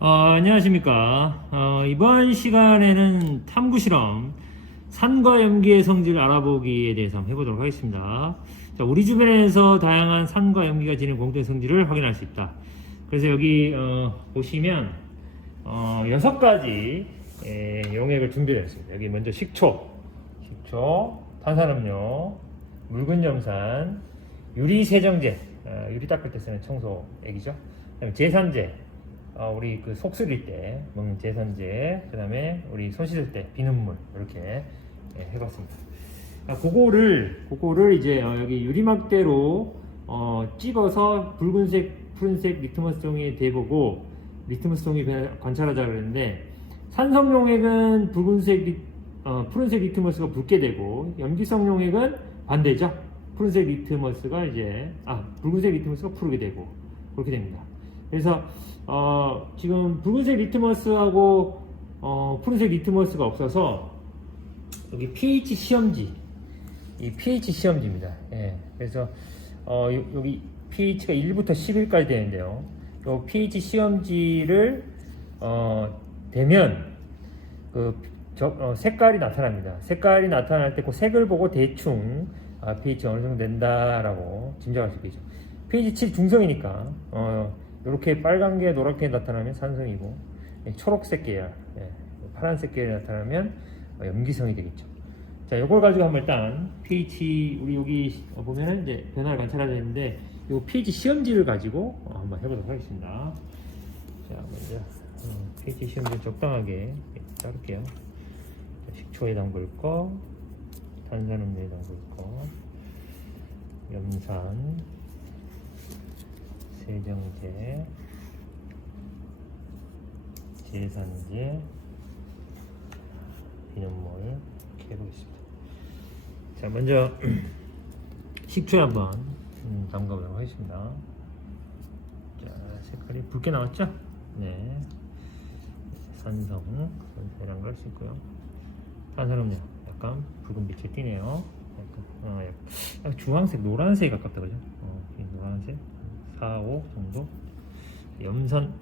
어, 안녕하십니까. 어, 이번 시간에는 탐구 실험, 산과 염기의 성질을 알아보기에 대해서 한번 해보도록 하겠습니다. 자, 우리 주변에서 다양한 산과 염기가 지닌 공동 성질을 확인할 수 있다. 그래서 여기 어, 보시면 어, 여섯 가지 예, 용액을 준비했습니다. 여기 먼저 식초, 식초, 탄산음료, 묽은 염산, 유리 세정제, 어, 유리 닦을 때 쓰는 청소액이죠. 그다음에 제산제, 어, 우리 그 속 쓰릴 때 먹는 제산제, 그 다음에 우리 손 씻을 때 비눗물 이렇게 예, 해봤습니다. 아, 그거를 그거를 이제 어, 여기 유리막대로 어, 찍어서 붉은색, 푸른색 리트머스 종이에 대보고 리트머스 종이 변- 관찰하자 그랬는데 산성 용액은 붉은색 리, 어, 푸른색 리트머스가 붉게 되고 염기성 용액은 반대죠. 푸른색 리트머스가 이제 아 붉은색 리트머스가 푸르게 되고 그렇게 됩니다. 그래서 어, 지금 붉은색 리트머스하고 어, 푸른색 리트머스가 없어서 여기 pH 시험지 이 pH 시험지입니다. 예, 그래서 어, 요- 여기 pH가 1부터 11까지 되는데요. 요 pH 시험지를 어, 되면 그 저- 어, 색깔이 나타납니다. 색깔이 나타날 때 그 색을 보고 대충 아, pH 어느 정도 된다라고 짐작할 수 있겠죠. pH 7 중성이니까 어, 이렇게 빨간 게 노랗게 나타나면 산성이고 예, 초록색 계열, 예, 파란색 계열이 나타나면 어, 염기성이 되겠죠. 자, 이걸 가지고 한번 일단 pH 우리 여기 보면은 이제 변화를 관찰하려 했는데 이 pH 시험지를 가지고 어, 한번 해보도록 하겠습니다. 자, 먼저 음, pH 시험지 적당하게 자를게요. 자, 식초에 담글 거, 탄산음료에 담글 거, 염산, 세정제, 제산제, 비눗물 이렇게 해보겠습니다. 자, 먼저 식초에 한번 음, 담가보도록 하겠습니다. 자, 색깔이 붉게 나왔죠? 네. 산성, 산성이란 걸할수 있고요. 탄산음료, 약간 붉은 빛이 띄네요. 약간, 어, 약간, 주황색, 노란색에 가깝다 그죠? 어, 이 노란색, 4, 5 정도. 염산,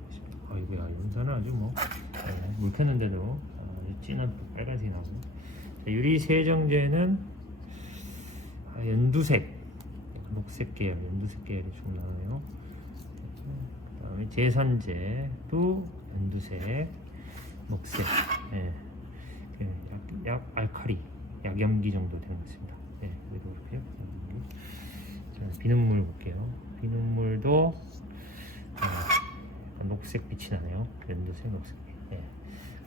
아이고야, 염산은 아주 뭐 네, 물 켰는데도 아주 진한 빨간색이 나고. 자, 유리 세정제는 아, 연두색, 녹색 계열, 연두색 계열이 좀 나네요. 그 다음에 제산제도 연두색, 녹색, 예, 그 약, 약 알칼리, 약염기 정도 되는 것 같습니다. 예, 그래도 이렇게 자, 비눗물 볼게요. 비눗물도 아, 녹색 빛이 나네요. 연두색, 녹색. 예.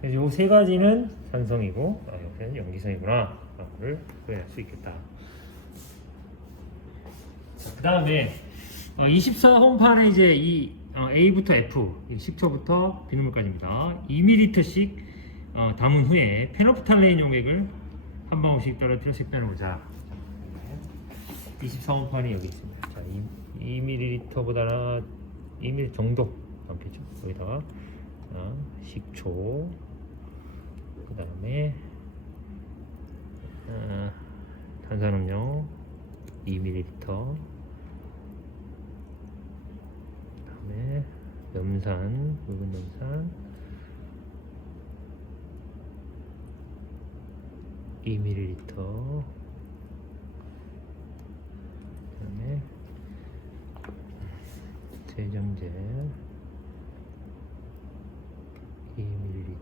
그래서 이 세 가지는 산성이고 아, 여기는 염기성이구나 라고를 구별할 수 있겠다. 그 다음에 24 홈판에 이제 이 어, A부터 F, 10초부터 비눗물까지입니다. 2ml씩 어, 담은 후에 페노프탈레인 용액을 한 방울씩 떨어뜨려 색변해보자. 24 홈판이 여기 있습니다. 자, 2, 2ml보다는 2ml 정도 담겠죠. 여기다가 어, 식초, 그 다음에 어, 탄산음료 2ml 그다음에 염산 붉은 염산 2ml 그다음에 세정제 2ml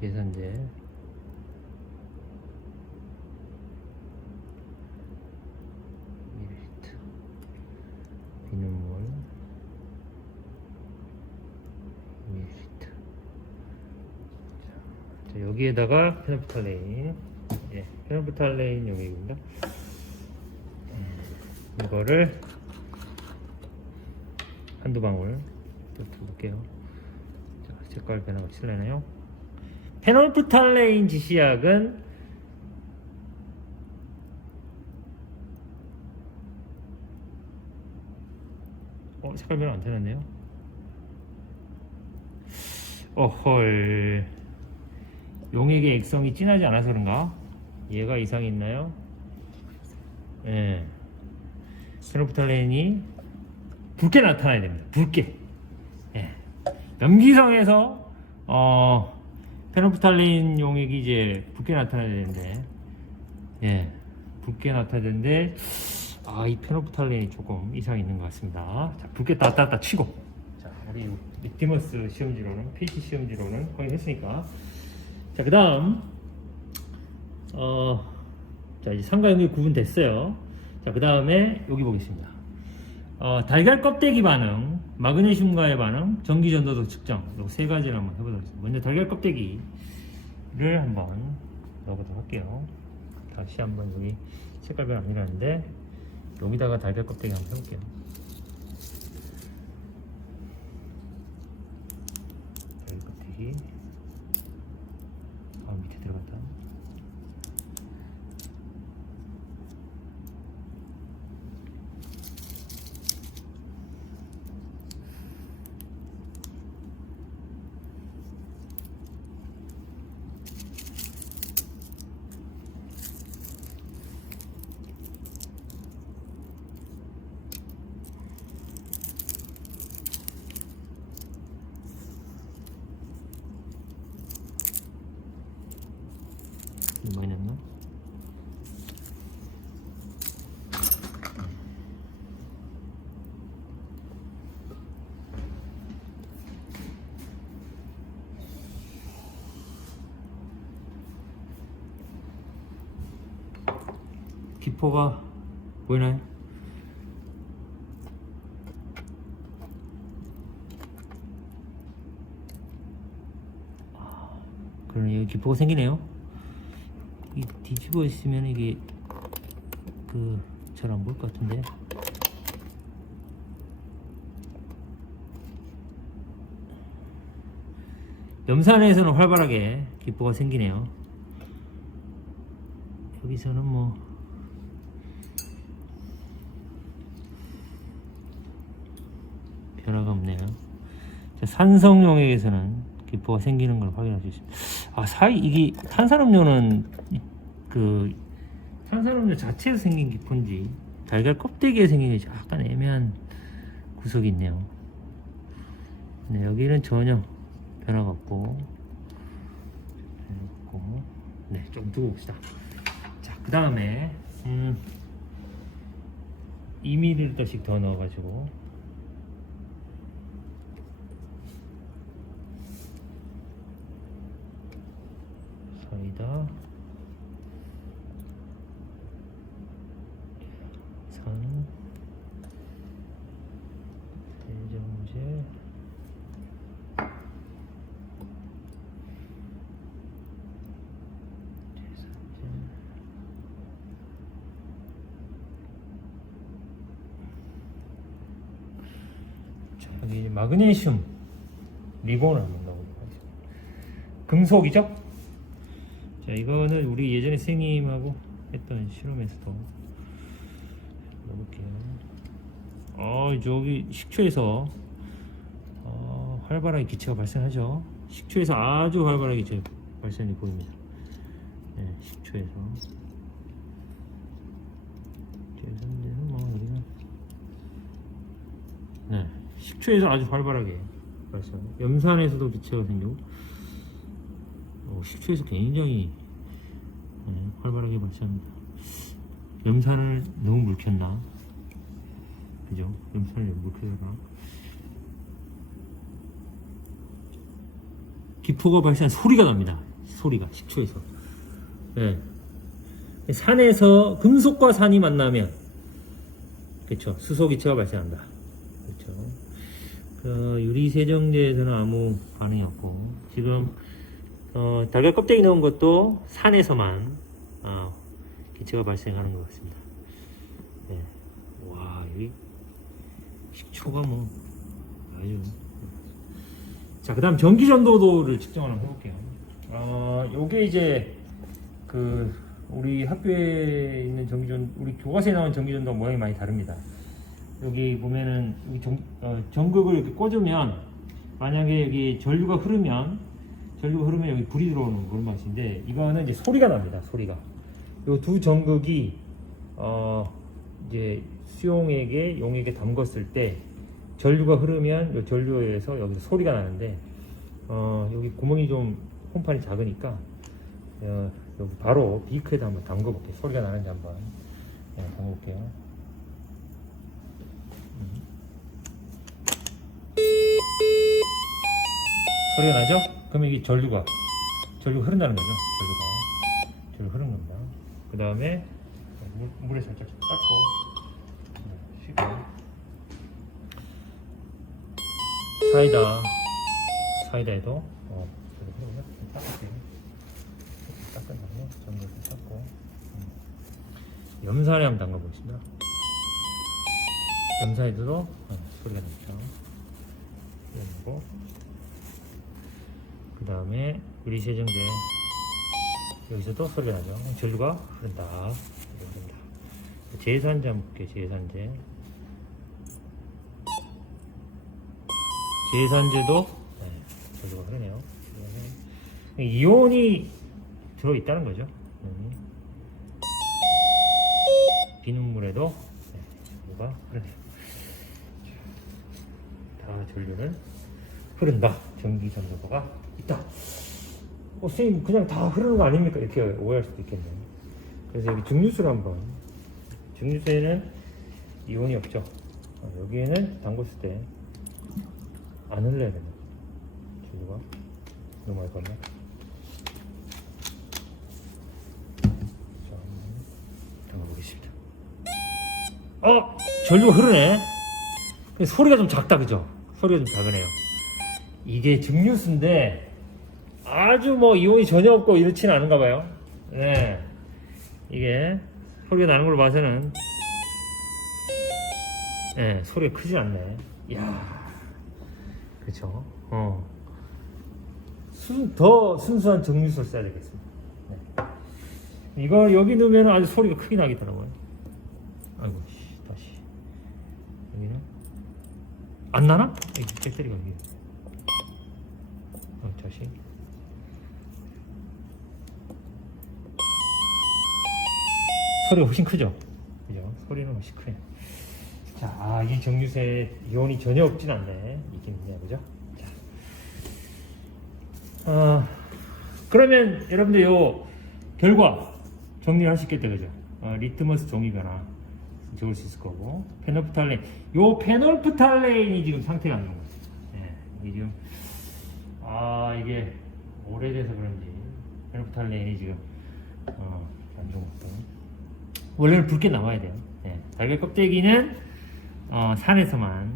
제산제. 밀리리터. 비눗물. 밀리리터. 자, 자, 여기에다가 페노프탈레인. 예, 페노프탈레인 용액입니다. 음, 이거를 한두 방울 자, 색깔 변화가 칠래나요. 페놀프탈레인 지시약은 어 색깔 변화 안 되는데요? 어헐. 용액의 액성이 진하지 않아서 그런가? 얘가 이상이 있나요? 예 페놀프탈레인이 붉게 나타나야 됩니다. 붉게. 예. 염기성에서 어 페노프탈린 용액이 이제 붉게 나타나야 되는데 예 붉게 나타나야 되는데 아 이 페노프탈린이 조금 이상이 있는 것 같습니다. 자 붉게 따따 따 치고 자 우리 리티머스 시험지로는 PC 시험지로는 거의 했으니까 자 그 다음 어 자 이제 상과 연기 구분 됐어요. 자 그 다음에 여기 보겠습니다. 어, 달걀 껍데기 반응, 마그네슘과의 반응, 전기 전도도 측정 이세 가지를 한번 해보도록 하겠습니다. 먼저 달걀 껍데기를 한번 넣어보도록 할게요. 다시 한번 여기 색깔별 안 일하는데 여기다가 달걀 껍데기 한번 해볼게요. 달걀 껍데기 아 밑에 들어갔다. 많이 넣나? 기포가 보이나요? 아, 그러네 여기 기포가 생기네요. 이 뒤집어 있으면 이게 그 잘 안 보일 것 같은데 염산에서는 활발하게 기포가 생기네요 여기서는 뭐 변화가 없네요 자, 산성 용액에서는 기포가 생기는 걸 확인할 수 있습니다 아 사이 이게 탄산음료는 이- 그 탄산음료 자체에서 생긴 기포인지 달걀 껍데기에 생긴 게 약간 애매한 구석이 있네요. 네 여기는 전혀 변화가 없고 없고 네좀 두고 봅시다. 자 그 다음에 음 2ml씩 더 넣어가지고 사이다 산 세정제 제산제 자, 여기 마그네슘 리본을 하겠습니다. 금속이죠? 자, 이거는 우리 예전에 선생님하고 했던 실험에서도 넣어볼게요. 어, 저기 식초에서 어, 활발하게 기체가 발생하죠. 식초에서 아주 활발하게 기체 발생이 보입니다. 네, 식초에서. 죄송해요, 뭐 여기는. 네, 식초에서 아주 활발하게 발생. 염산에서도 기체가 생기고. 어, 식초에서 굉장히 네, 활발하게 발생합니다. 염산을 너무 묽혔나? 그죠? 염산을 너무 묽혀서나? 기포가 발생한 소리가 납니다. 소리가 식초에서. 네. 산에서 금속과 산이 만나면 그렇죠. 수소 기체가 발생한다. 그 유리 세정제에서는 아무 반응이 없고 지금 어, 달걀 껍데기 넣은 것도 산에서만 어, 기체가 발생하는 것 같습니다. 네. 와, 여기 식초가 뭐 아주 자, 그다음 전기 전도도를 측정을 한번 해볼게요. 어, 요게 이제 그 우리 학교에 있는 전기전 우리 교과서에 나온 전기전도 모양이 많이 다릅니다. 여기 보면은 여기 전, 어, 전극을 이렇게 꽂으면 만약에 여기 전류가 흐르면 전류가 흐르면 여기 불이 들어오는 그런 맛인데 이거는 이제 소리가 납니다. 소리가. 요두 전극이 어 이제 수용액에 용액에 담궜을 때 전류가 흐르면 이 전류에서 여기서 소리가 나는데 어, 여기 구멍이 좀 홈판이 작으니까 어, 여기 바로 비크에다 한번 담궈 볼게요. 소리가 나는지 한번 네, 담궈 볼게요. 소리가 나죠? 그러면 이게 전류가 전류가 흐른다는 거죠. 전류가 전류 흐른 겁니다. 그 다음에 물, 물에 살짝 좀 닦고 네, 쉬고 사이다 사이다에도 어, 전류 닦을게요. 닦은 다음에 전류 좀 닦고 음. 염산에 한번 담가보겠습니다. 염산에도 어, 소리가 났죠. 그리고 그 다음에 유리세정제 여기서도 소리가 나죠. 전류가 흐른다. 흐른다. 제산제 한번 볼게요. 제산제. 제산제도 네, 전류가 흐르네요. 이온이 들어있다는 거죠. 음. 비눗물에도 네, 전류가 흐르네요. 다 전류를 흐른다. 전기 전도가 있다. 어, 선생님 그냥 다 흐르는 거 아닙니까? 이렇게 오해할 수도 있겠네요. 그래서 여기 증류수를 한번 증류수에는 이온이 없죠. 어, 여기에는 담궜을 때 안 흘러야 됩니다. 전류가 너무 많이. 자, 담가보겠습니다. 어! 전류가 흐르네. 소리가 좀 작다, 그죠? 소리가 좀 작으네요. 이게 증류수인데 아주 뭐 이온이 전혀 없고 이렇지는 않은가 봐요. 네. 이게 소리가 나는 걸로 봐서는 네, 소리가 크지 않네. 이야. 그쵸. 어. 순, 더 순수한 증류수를 써야 되겠습니다. 네. 이걸 여기 넣으면 아주 소리가 크게 나겠더라고요. 아이고, 씨, 다시. 여기는? 안 나나? 여기 배터리가 여기. 소리가 훨씬 크죠? 그죠? 소리는 훨씬 크네. 자, 아, 이 정류세에 이온이 전혀 없진 않네. 있긴 있네, 그죠? 자. 어, 그러면 여러분들 요 결과 정리를 하시겠다, 그죠? 어, 리트머스 종이 변화 적을 수 있을 거고, 페놀프탈레인. 요 페놀프탈레인이 지금 상태가 안 좋은 거죠. 예, 이게 지금, 아, 이게 오래돼서 그런지, 페놀프탈레인이 지금, 어, 안 좋은 것같 원래는 붉게 나와야 돼요. 예, 달걀 껍데기는 어, 산에서만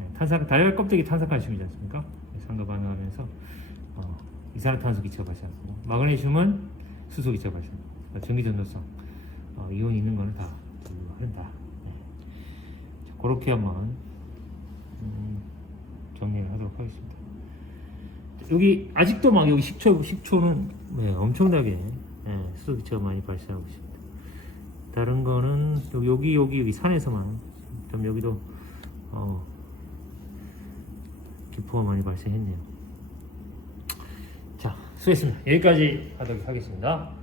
예, 탄산 달걀 껍데기 탄산칼슘이지 않습니까? 산과 반응하면서 어, 이산화탄소 기체가 발생하고 마그네슘은 수소 기체가 발생하고 그러니까 전기 전도성 어, 이온이 있는 거는 다 흐른다. 네. 자, 그렇게 한번 음, 정리를 하도록 하겠습니다. 여기 아직도 막 여기 10초 10초는 네, 엄청나게 예, 수소 기체가 많이 발생하고 있습니다. 다른 거는 또 여기 여기 여기 산에서만 좀 여기도 어, 기포가 많이 발생했네요. 자, 수고했습니다. 여기까지 하도록 하겠습니다.